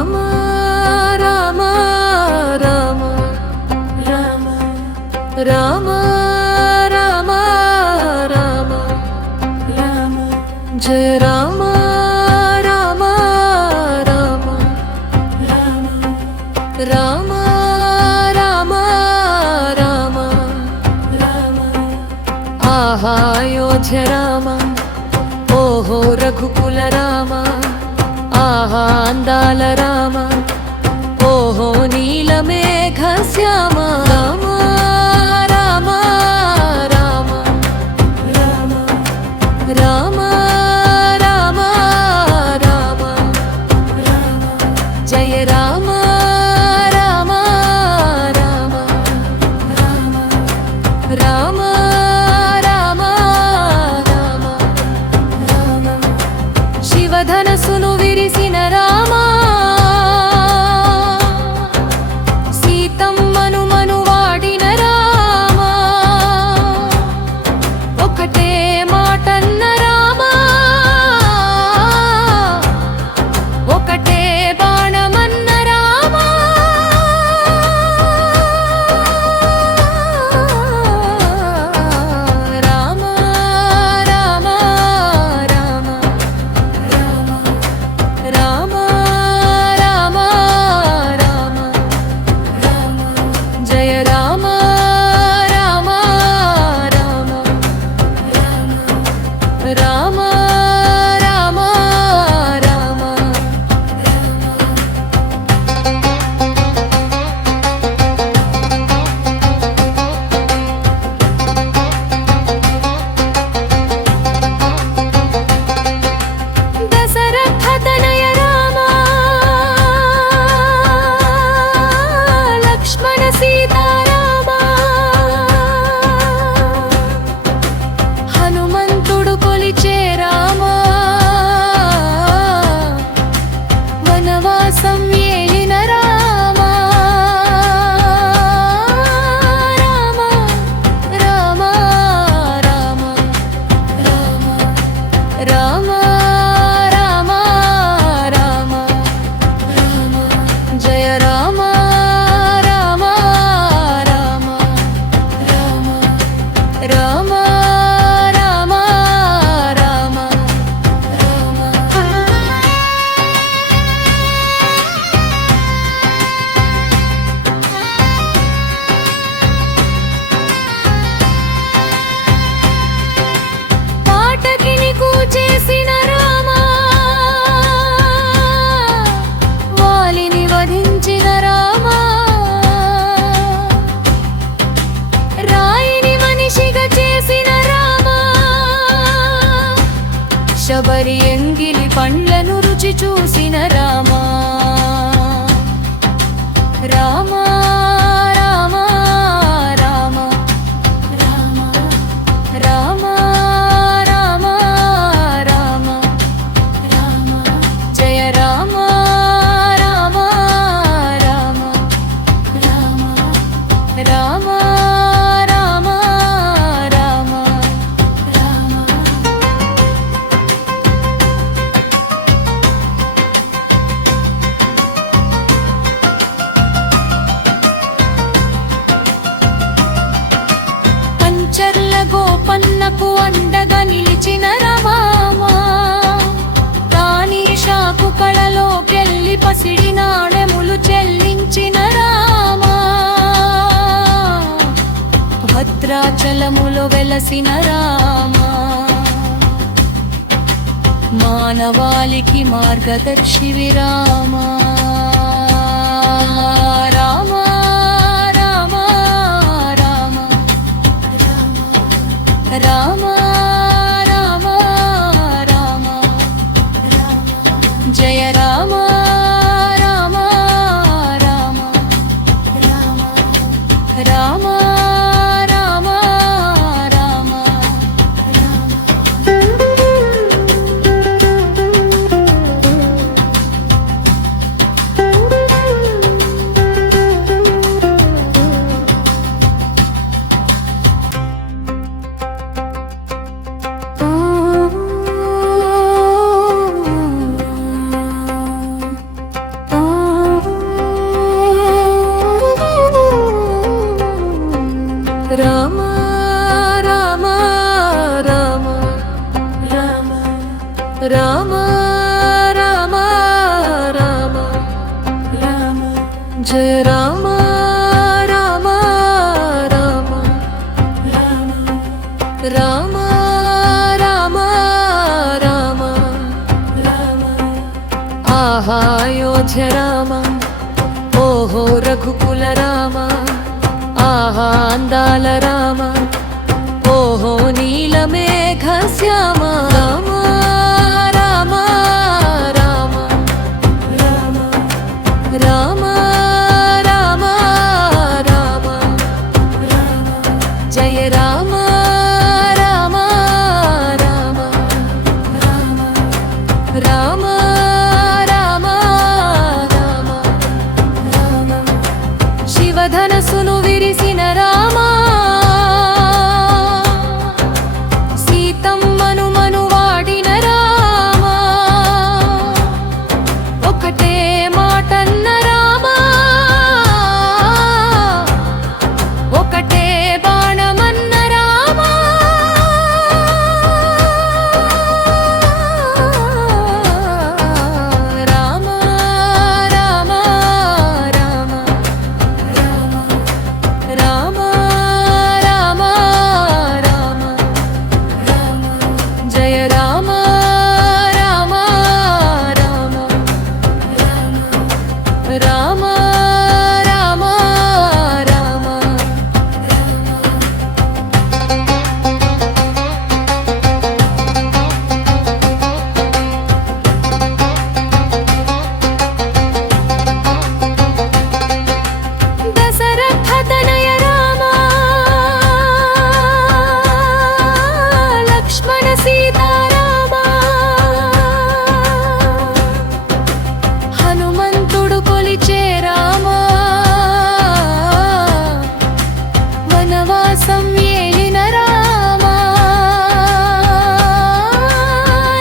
రామ రామ రామ రామ రామ రామ రామ రామ జయ రామ రామ రామ రామ రామ రామ రామ రామ ఆహా అయోధ్య రామ ఓహో రఘుకుల రామ ఆహా అందాల రామ ఓహో నీలమేఘ శ్యామ రామ రామ రామ రామ రామ రామ రామ రామ జయ రామ రామ రామ రామ రామ రామ రామ రామ శివధనసును విరిసిన రామ సీతమ్మను మనువాడిన రామ ఒకటే మాటన్న రామ ఒకటే బాణమన్న రామ రామ రామ రామ రామ రామ రామ రామ జయ రామ రామ రామ రామ రామ రామ దశరథ తనయ రామ లక్ష్మణ సీతారామ హనుమంతుడు కొలిచే రామ వనవాసం ఏలిన రామ రామ రామ రామ రామ రామ రామ రామ రామ జయ రామ రామ రామ రామ రామ రామ రామ పాటకిని కూచేసిన రామ వాలిని వధించిన రామ రాయిని మనిషిగా చేసిన రామ శబరి ఎంగిలి పండ్లను రుచి చూసిన రామ రామ రామ రామ రామ రామ రామ రామ రామ జయ రామ రామ రామ రామ రామ రామ రామ రామ పంచర్ల గోపన్నకు అండగా నిలిచిన రమామ తానీషాకు కళలోకెళ్ళి పసిడి నాణెములు చెల్లించిన రామ భద్రాచలములో వెలసిన రామ మానవాళికి మార్గదర్శివి రామ రామ రామ రామ రామ రామ రామ రామ జయ రామ రామ రామ రామ రామ రామ రామ రామ రామ రామ రామ రామ జయ రామ రామ రామ రామ రామ రామ రామ రామ ఆహా అయోధ్య రామ ఓహో రఘుకుల రామ ఆహా అందాల రామ ఓహో నీలమేఘ శ్యామ రామ రామ రామ రామ రామ రామ రామ రామ జయ రామ రామ రామ రామ రామ రామ రామ రామ శివధనసును విరిసిన రామ సీతమ్మను మనువాడిన రామ ఒకటే మాటన్న రామ ఒకటే బాణమన్న రామ రామ రామ రామ రామ రామ రామ రామ జయ రామ రామ రామ రామ రామ రామ దశరథ తనయ రామ లక్ష్మణ సీతారామ హనుమంతుడు కొలిచే రామ వనవాసం ఏలిన రామ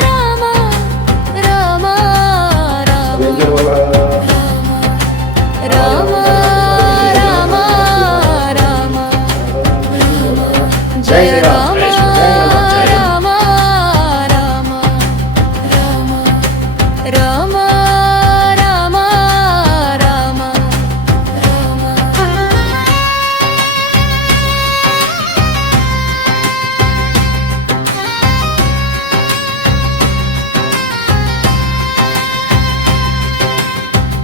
రామ రామ రామ రామ రామ రామ జయ రామ రామ రామ రామ రామ రామ రామ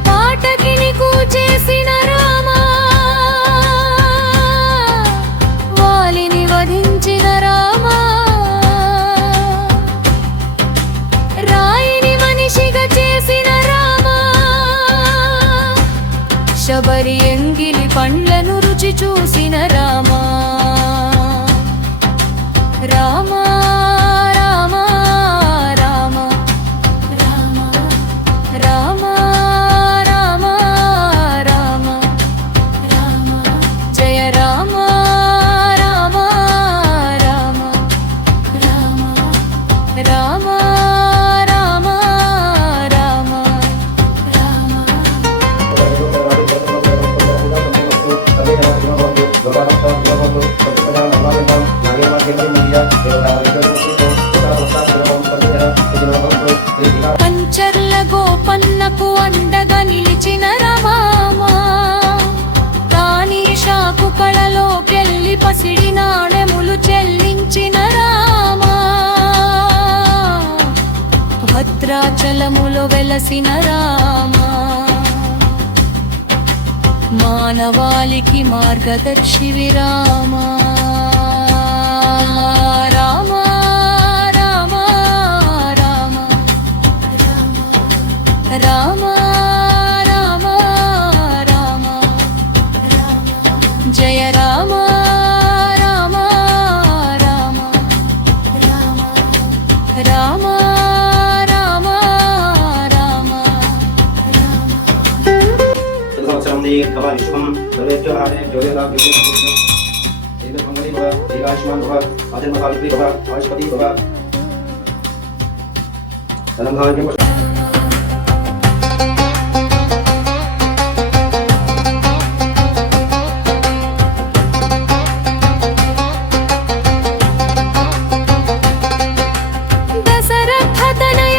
పాటకిని కూచేసిన రామ వాలిని వధించిన రామ రాయిని మనిషిగా చేసిన రామ శబరి ఎంగిలి పండ్లను రుచి చూసిన రామ రామ రామ రామ రామ రామ రామ రామ రామ జయ రామ రామ రామ రామ రామ రామ రామ రామ కంచర్ల గోపన్నకు అండగా నిలిచిన రమామ తానీషాకు కళలోకెళ్ళి పసిడి నాణెములు చెల్లించిన రామ భద్రాచలములో వెలసిన రామ మానవాళికి మార్గదర్శి విరామ రామ రామ రామ రామ రామ రామ రామ జయ రామ రామ రామ రామ రామ రామ రామ సంవత్సరం విశ్వం సర్వేభ్యో ఆదే మంగళీ భవ దీర్ఘాయుష్మాన్ భవ ఆజన్మ సావిత్రి భవ ఆయుష్పతి భవ ధనం దశరథ తనయ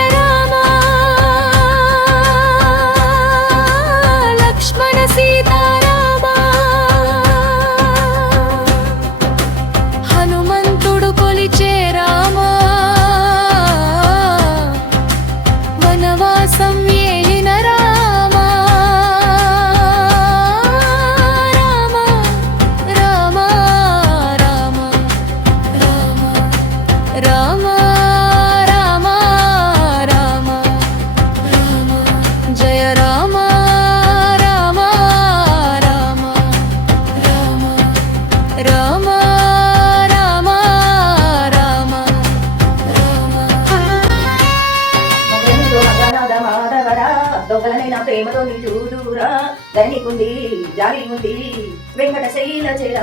ప్రేమతో నీ చూదురా దయనీకుంది జాలి ఉంది వెంకటశైల చేర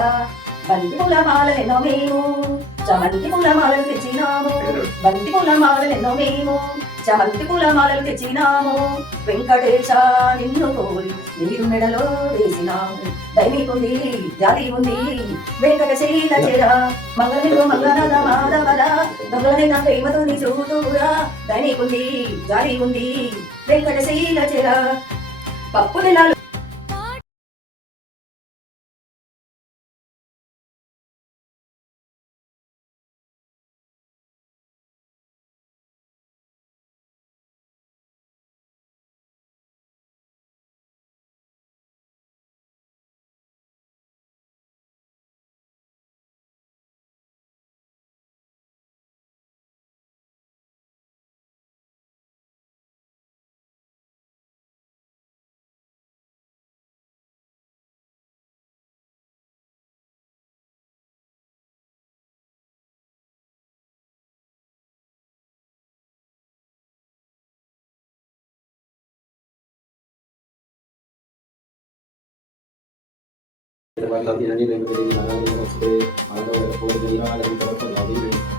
బంతి పూల మాలలెన్నో మేము చమంతి పూల మాలలు తెచ్చినాము బంతి పూల మాలలెన్నో మేము చమంతి పూల మాలలు తెచ్చినాము వెంకటేశ నిన్ను కోరి నీరు మెడలో వేసినాము దయనీకుంది జాలి ఉంది వెంకటశైల చేర మంగళనిలో మంగళనాథ మాధవర దొంగలనైనా ప్రేమతో నీ చూదురా దయనీకుంది జాలి ఉంది వెంకటశైల చేర పప్పు నెలలు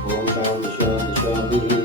ओम शाम विश्व विश्व